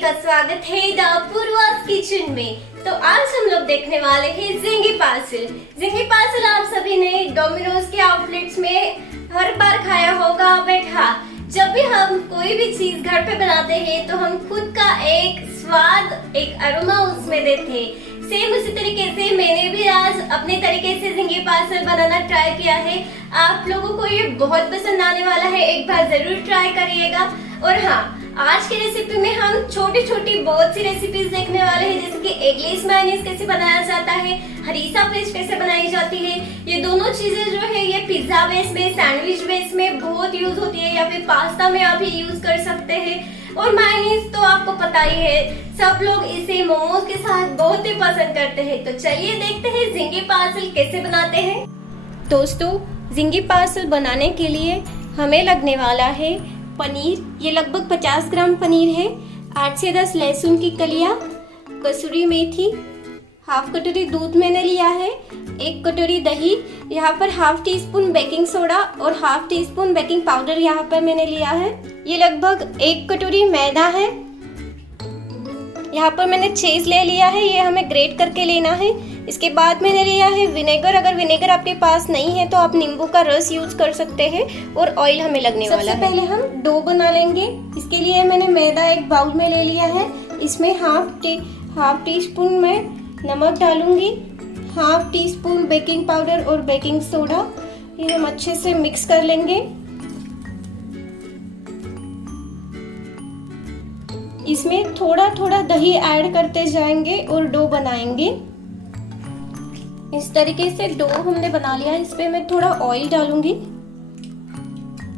का स्वागत है द पूर्वास किचन में। तो आज हम लोग देखने वाले हैं जिंगी पार्सल। जिंगी पार्सल आप सभी ने डोमिनोज के आउटलेट्स में हर बार खाया होगा। बट हाँ, जब भी हम कोई भी चीज घर पे बनाते हैं तो हम खुद का एक स्वाद, एक अरोमा उसमें देते हैं। सेम उसी तरीके से मैंने भी आज अपने तरीके से जिंगी पार्सल बनाना ट्राई किया है। आप लोगों को ये बहुत पसंद आने वाला है, एक बार जरूर ट्राई करिएगा। और हाँ, आज की रेसिपी में हम छोटी छोटी बहुत सी रेसिपीज देखने वाले हैं, जैसे कि एगलेस मेयोनीज कैसे बनाया जाता है, हरीसा पेस्ट कैसे बनाई जाती है। ये दोनों चीजें जो है ये पिज्जा बेस में, सैंडविच बेस में बहुत यूज होती है, या फिर पास्ता में आप ये यूज कर सकते हैं। और मेयोनीज तो आपको पता ही है, सब लोग इसे मोमोज के साथ बहुत ही पसंद करते हैं। तो चलिए देखते हैं जिंगी पार्सल कैसे बनाते हैं। दोस्तों, जिंगी पार्सल बनाने के लिए हमें लगने वाला है पनीर। ये लगभग 50 ग्राम पनीर है, 8 से 10 लहसुन की कलियां, कसूरी मेथी, हाफ कटोरी दूध मैंने लिया है, 1 कटोरी दही, यहाँ पर half teaspoon baking soda और half teaspoon baking powder यहाँ पर मैंने लिया है। ये लगभग 1 कटोरी मैदा है। यहाँ पर मैंने चीज ले लिया है, ये हमें ग्रेट करके लेना है। इसके बाद मैंने लिया है विनेगर। अगर विनेगर आपके पास नहीं है तो आप नींबू का रस यूज कर सकते हैं। और ऑयल हमें लगने वाला है। सबसे पहले हम डो बना लेंगे। इसके लिए मैंने मैदा एक बाउल में ले लिया है। इसमें हाफ टी स्पून मैं नमक डालूंगी, half teaspoon baking powder और बेकिंग सोडा। ये हम अच्छे से मिक्स कर लेंगे। इसमें थोड़ा थोड़ा दही ऐड करते जाएंगे और डो बनाएंगे। इस तरीके से डो हमने बना लिया। इस पे मैं थोड़ा ऑयल डालूंगी,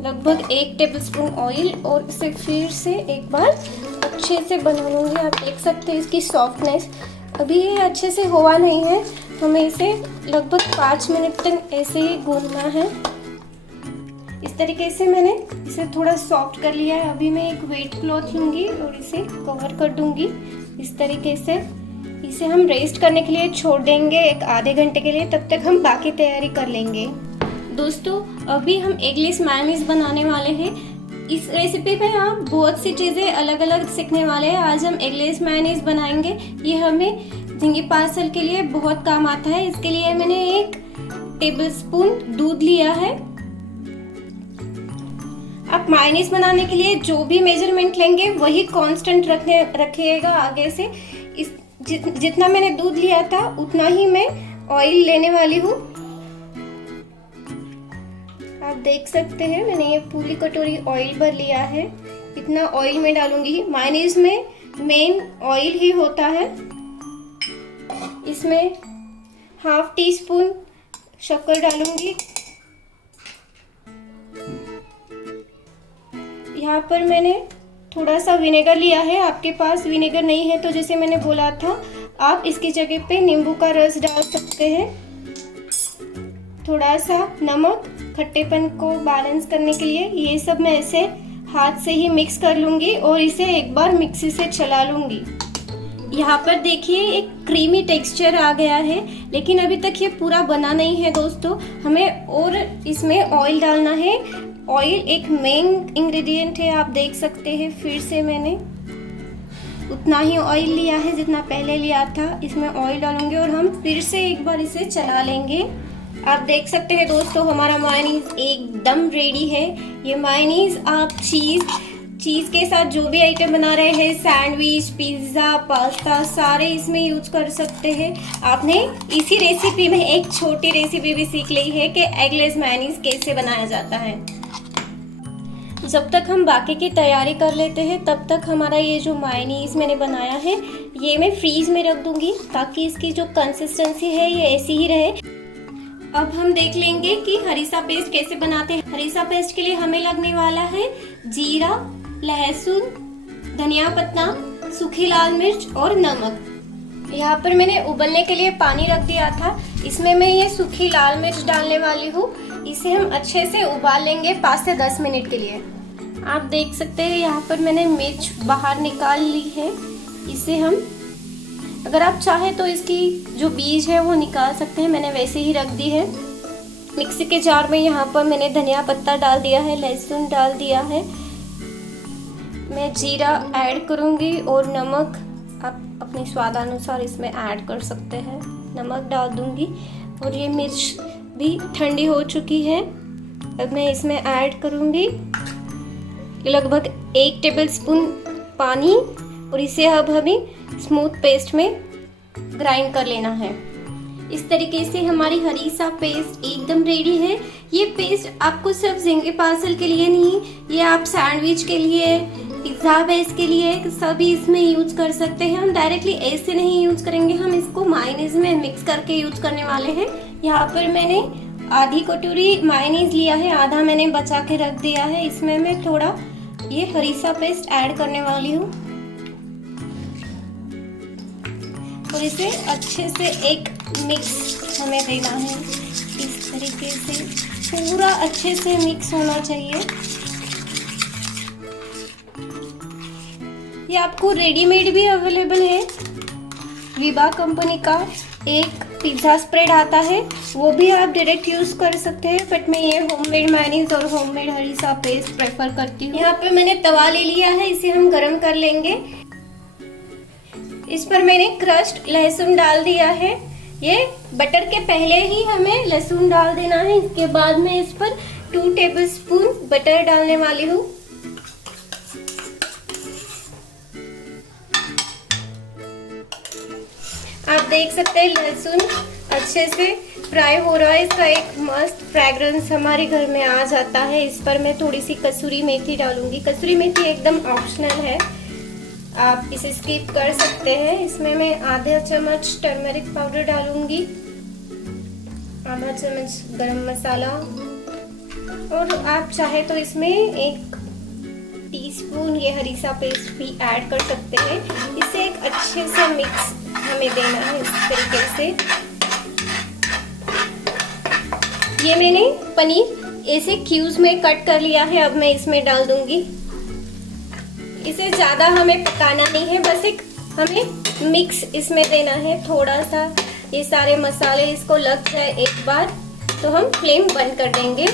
लगभग 1 टेबलस्पून ऑयल, और इसे फिर से एक बार अच्छे से बना लूंगी। आप देख सकते हैं इसकी सॉफ्टनेस। अभी ये अच्छे से हुआ नहीं है, हमें इसे लगभग 5 मिनट तक ऐसे ही गूंदना है। इस तरीके से मैंने इसे थोड़ा सॉफ्ट कर लिया है। अभी मैं एक वेट क्लॉथ लूंगी और इसे कवर कर दूंगी। इस तरीके से इसे हम रेस्ट करने के लिए छोड़ देंगे एक आधे घंटे के लिए। तब तक हम बाकी तैयारी कर लेंगे। दोस्तों, अभी हम एगलेस मेयोनीज बनाने वाले हैं। इस रेसिपी में आप बहुत सी चीज़ें अलग अलग सीखने वाले हैं। आज हम एगलेस मेयोनीज बनाएंगे। ये हमें जिंगी पार्सल के लिए बहुत काम आता है। इसके लिए मैंने 1 टेबलस्पून दूध लिया है। आप मेयोनीज बनाने के लिए जो भी मेजरमेंट लेंगे वही कांस्टेंट रखिएगा आगे से। जितना मैंने दूध लिया था उतना ही मैं ऑयल लेने वाली हूँ। आप देख सकते हैं मैंने ये पूरी कटोरी ऑयल भर लिया है। इतना ऑयल मैं डालूंगी। मेयोनीज में मेन ऑयल ही होता है। इसमें हाफ टी स्पून शक्कर डालूंगी। यहाँ पर मैंने थोड़ा सा विनेगर लिया है। आपके पास विनेगर नहीं है तो जैसे मैंने बोला था, आप इसकी जगह पे नींबू का रस डाल सकते हैं। थोड़ा सा नमक खट्टेपन को बैलेंस करने के लिए। ये सब मैं ऐसे हाथ से ही मिक्स कर लूंगी और इसे एक बार मिक्सी से चला लूंगी। यहाँ पर देखिए एक क्रीमी टेक्सचर आ गया है, लेकिन अभी तक ये पूरा बना नहीं है दोस्तों। हमें और इसमें ऑयल डालना है। ऑयल एक मेन इंग्रेडिएंट है, आप देख सकते हैं। फिर से मैंने उतना ही ऑयल लिया है जितना पहले लिया था। इसमें ऑयल डालूंगे और हम फिर से एक बार इसे चला लेंगे। आप देख सकते हैं दोस्तों, हमारा मेयोनीज एकदम रेडी है। ये मेयोनीज आप चीज के साथ जो भी आइटम बना रहे हैं, सैंडविच, पिज्जा, पास्ता, सारे इसमें यूज कर सकते हैं। आपने इसी रेसिपी में एक छोटी रेसिपी भी सीख ली है कि एगलेस मेयोनीज कैसे बनाया जाता है। जब तक हम बाकी की तैयारी कर लेते हैं, तब तक हमारा ये जो मेयोनीज मैंने बनाया है ये मैं फ्रीज में रख दूंगी, ताकि इसकी जो कंसिस्टेंसी है ये ऐसी ही रहे। अब हम देख लेंगे कि हरीसा पेस्ट कैसे बनाते हैं। हरीसा पेस्ट के लिए हमें लगने वाला है जीरा, लहसुन, धनिया पत्ता, सूखी लाल मिर्च और नमक। यहाँ पर मैंने उबलने के लिए पानी रख दिया था। इसमें मैं ये सूखी लाल मिर्च डालने वाली हूँ। इसे हम अच्छे से उबाल लेंगे 5 से 10 मिनट के लिए। आप देख सकते हैं यहाँ पर मैंने मिर्च बाहर निकाल ली है। इसे हम, अगर आप चाहें तो इसकी जो बीज है वो निकाल सकते हैं, मैंने वैसे ही रख दी है। मिक्सी के जार में यहाँ पर मैंने धनिया पत्ता डाल दिया है, लहसुन डाल दिया है। मैं जीरा ऐड करूँगी और नमक आप अपने स्वादानुसार इसमें ऐड कर सकते हैं। नमक डाल दूँगी और ये मिर्च भी ठंडी हो चुकी है। अब मैं इसमें ऐड करूँगी लगभग 1 टेबलस्पून पानी और इसे अब हमें स्मूथ पेस्ट में ग्राइंड कर लेना है। इस तरीके से हमारी हरीसा पेस्ट एकदम रेडी है। ये पेस्ट आपको सिर्फ ज़िंगे पार्सल के लिए नहीं, ये आप सैंडविच के लिए, पिज़्ज़ा बेस के लिए सभी इसमें यूज़ कर सकते हैं। हम डायरेक्टली ऐसे नहीं यूज़ करेंगे, हम इसको मायोनीज में मिक्स करके यूज़ करने वाले हैं। यहाँ पर मैंने आधी कटोरी मायोनीज लिया है, आधा मैंने बचा के रख दिया है। इसमें मैं थोड़ा ये हरीसा पेस्ट ऐड करने वाली हूँ और इसे अच्छे से एक मिक्स हमें देना है। इस तरीके से पूरा अच्छे से मिक्स होना चाहिए। ये आपको रेडीमेड भी अवेलेबल है। विबा कंपनी का एक पिज़्ज़ा स्प्रेड आता है, वो भी आप डायरेक्ट यूज़ कर सकते हैं, बट मैं ये होममेड मायोनीज और होममेड हरीसा पेस्ट प्रेफर करती हूँ। यहाँ पे मैंने तवा ले लिया है, इसे हम गरम कर लेंगे। इस पर मैंने क्रश्ड लहसुन डाल दिया है। ये बटर के पहले ही हमें लहसुन डाल देना है। इसके बाद मैं इस पर 2 टेबलस्पून बटर डालने वाली हूँ। आप देख सकते हैं लहसुन अच्छे से फ्राई हो रहा है। इसका एक मस्त फ्रेग्रेंस हमारे घर में आ जाता है। इस पर मैं थोड़ी सी कसूरी मेथी डालूंगी। कसूरी मेथी एकदम ऑप्शनल है, आप इसे स्किप कर सकते हैं। इसमें मैं आधा चम्मच टर्मरिक पाउडर डालूंगी, आधा चम्मच गरम मसाला और आप चाहे तो इसमें 1 टीस्पून ये हरीसा पेस्ट भी ऐड कर सकते हैं। इसे एक अच्छे से मिक्स हमें देना है। इस तरीके से ये मैंने पनीर ऐसे क्यूब्स में कट कर लिया है, अब मैं इसमें डाल दूंगी। इसे ज़्यादा हमें पकाना नहीं है, बस एक हमें मिक्स इसमें देना है। थोड़ा सा ये सारे मसाले इसको लग जाए एक बार तो हम फ्लेम बंद कर देंगे।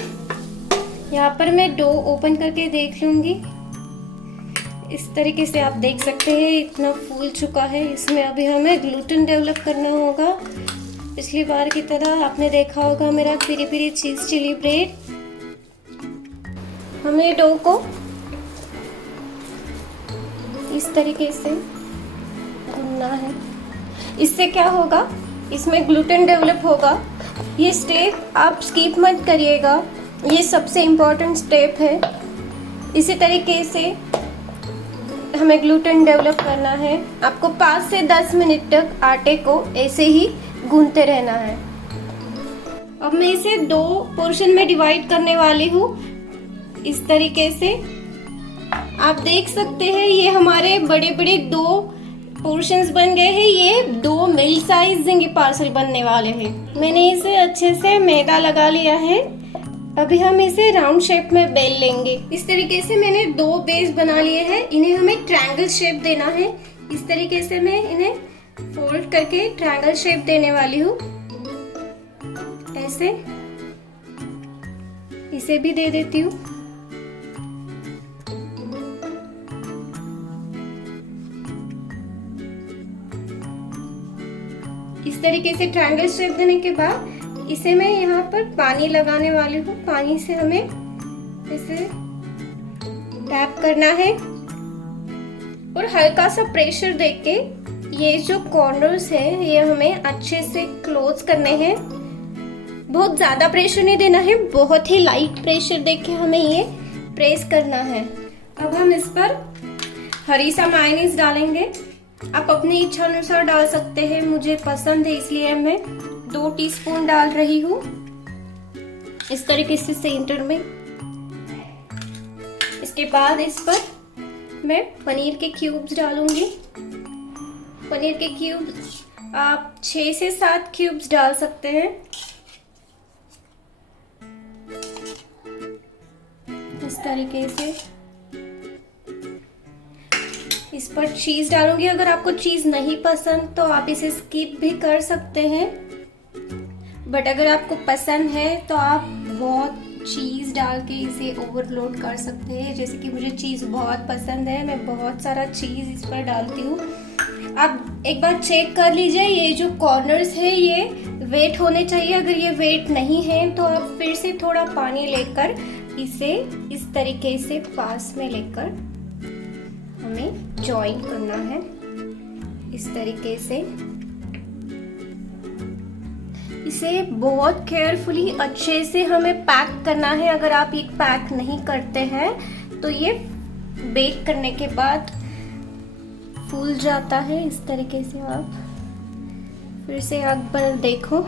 यहाँ पर मैं डो ओपन करके देख लूँगी। इस तरीके से आप देख सकते हैं इतना फूल चुका है। इसमें अभी हमें ग्लूटेन डेवलप करना होगा। पिछली बार की तरह आपने देखा होगा मेरा peri peri cheese chilli bread. हमें डो को इस तरीके से गूंदना है। इससे क्या होगा, इसमें ग्लूटेन डेवलप होगा। ये स्टेप आप स्किप मत करिएगा, ये सबसे इम्पोर्टेंट स्टेप है। इसी तरीके से हमें ग्लूटेन डेवलप करना है। आपको 5 से 10 मिनट तक आटे को ऐसे ही गूंथते रहना है। अब मैं इसे 2 पोर्शन में डिवाइड करने वाली हूँ। इस तरीके से आप देख सकते हैं ये हमारे बड़े बड़े 2 पोर्शंस बन गए हैं। ये 2 मिल साइज ज़िंगी पार्सल बनने वाले हैं। मैंने इसे अच्छे से मैदा लगा लिया है। अभी हम इसे राउंड शेप में बेल लेंगे। इस तरीके से मैंने 2 बेस बना लिए हैं। इन्हें हमें ट्रायंगल शेप देना है। इस तरीके से मैं इन्हें फोल्ड करके ट्रायंगल शेप देने वाली हूँ। ऐसे इसे भी दे देती हूँ। इस तरीके से ट्रायंगल शेप देने के बाद इसे मैं यहाँ पर पानी लगाने वाली हूँ। पानी से हमें इसे टैप करना है और हल्का सा प्रेशर देके ये जो कॉर्नर्स है ये हमें अच्छे से क्लोज करने हैं। बहुत ज्यादा प्रेशर नहीं देना है, बहुत ही लाइट प्रेशर देके हमें ये प्रेस करना है। अब हम इस पर हरीसा मायोनीज डालेंगे। आप अपनी इच्छा अनुसार डाल सकते हैं, मुझे पसंद है इसलिए मैं 2 टीस्पून डाल रही हूँ। इस तरीके से सेंटर में। इसके बाद इस पर मैं पनीर के क्यूब्स डालूंगी। पनीर के क्यूब्स आप 6 से 7 क्यूब्स डाल सकते हैं। इस तरीके से इस पर चीज डालूंगी। अगर आपको चीज नहीं पसंद तो आप इसे स्किप भी कर सकते हैं, बट अगर आपको पसंद है तो आप बहुत चीज़ डाल के इसे ओवरलोड कर सकते हैं। जैसे कि मुझे चीज़ बहुत पसंद है, मैं बहुत सारा चीज़ इस पर डालती हूँ। आप एक बार चेक कर लीजिए, ये जो कॉर्नर्स है ये वेट होने चाहिए। अगर ये वेट नहीं है तो आप फिर से थोड़ा पानी लेकर इसे इस तरीके से पास में लेकर हमें जॉइन करना है। इस तरीके से इसे बहुत केयरफुली अच्छे से हमें पैक करना है। अगर आप ये पैक नहीं करते हैं तो ये बेक करने के बाद फूल जाता है। इस तरीके से आप फिर से एक बार देखो,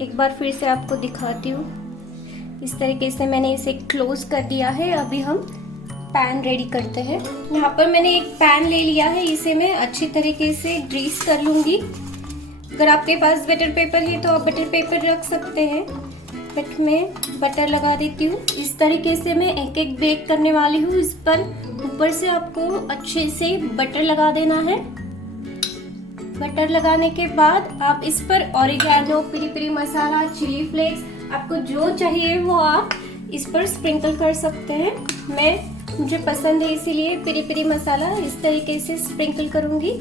एक बार फिर से आपको दिखाती हूँ। इस तरीके से मैंने इसे क्लोज कर दिया है। अभी हम पैन रेडी करते हैं। यहाँ पर मैंने एक पैन ले लिया है, इसे मैं अच्छी तरीके से ग्रीस कर लूँगी। अगर आपके पास बटर पेपर है तो आप बटर पेपर रख सकते हैं, बट मैं बटर लगा देती हूँ। इस तरीके से मैं एक एक बेक करने वाली हूँ। इस पर ऊपर से आपको अच्छे से बटर लगा देना है। बटर लगाने के बाद आप इस पर ऑरिगेनो, पेरी पेरी मसाला, चिली फ्लेक्स, आपको जो चाहिए वो आप इस पर स्प्रिंकल कर सकते हैं। मुझे पसंद है इसीलिए पेरी पेरी मसाला इस तरीके से स्प्रिंकल करूंगी।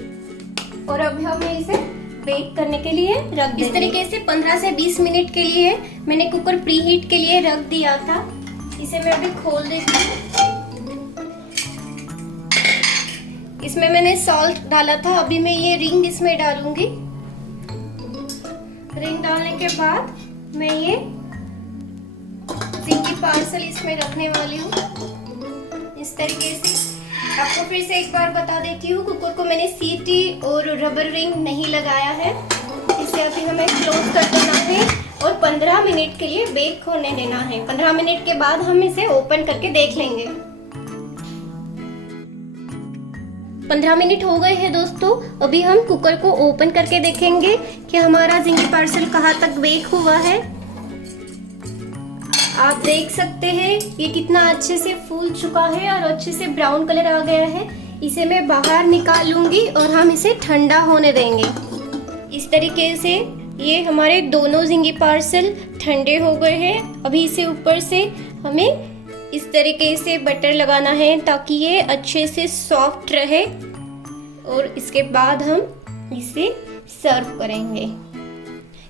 और अब हम इसे बेक करने के लिए रख देंगे। इस तरीके से 15 से 20 मिनट के लिए मैंने कुकर प्री हीट के लिए रख दिया था। इसे मैं अभी खोल देती हूँ। इसमें मैंने सॉल्ट डाला था, अभी मैं ये रिंग इसमें डालूंगी। रिंग डालने के बाद मैं ये ज़िंगी पार्सल इसमें रखने वाली हूँ। इस तरीके से आपको फिर से एक बार बता देती हूँ, कुकर को मैंने सीटी और रबर रिंग नहीं लगाया है। इसे अभी हमें क्लोज कर देना है और 15 मिनट के लिए बेक होने देना है। 15 मिनट के बाद हम इसे ओपन करके देख लेंगे। 15 मिनट हो गए हैं दोस्तों। अभी हम कुकर को ओपन करके देखेंगे कि हमारा ज़िंगी पार्सल कहाँ तक बेक हुआ है। आप देख सकते हैं ये कितना अच्छे से फूल चुका है और अच्छे से ब्राउन कलर आ गया है। इसे मैं बाहर निकाल लूंगी और हम इसे ठंडा होने देंगे। इस तरीके से ये हमारे दोनों ज़िंगी पार्सल ठंडे हो गए हैं। अभी इसे ऊपर से हमें इस तरीके से बटर लगाना है ताकि ये अच्छे से सॉफ्ट रहे और इसके बाद हम इसे सर्व करेंगे।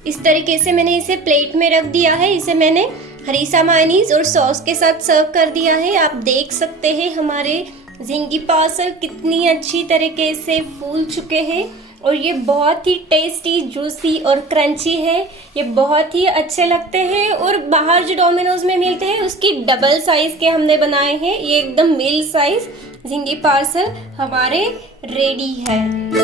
इस तरीके से मैंने इसे प्लेट में रख दिया है। इसे मैंने हरीसा मायोनीज और सॉस के साथ सर्व कर दिया है। आप देख सकते हैं हमारे ज़िंगी पार्सल कितनी अच्छी तरीके से फूल चुके हैं और ये बहुत ही टेस्टी, जूसी और क्रंची है। ये बहुत ही अच्छे लगते हैं और बाहर जो डोमिनोज में मिलते हैं उसकी डबल साइज के हमने बनाए हैं। ये एकदम मिल साइज ज़िंगी पार्सल हमारे रेडी है।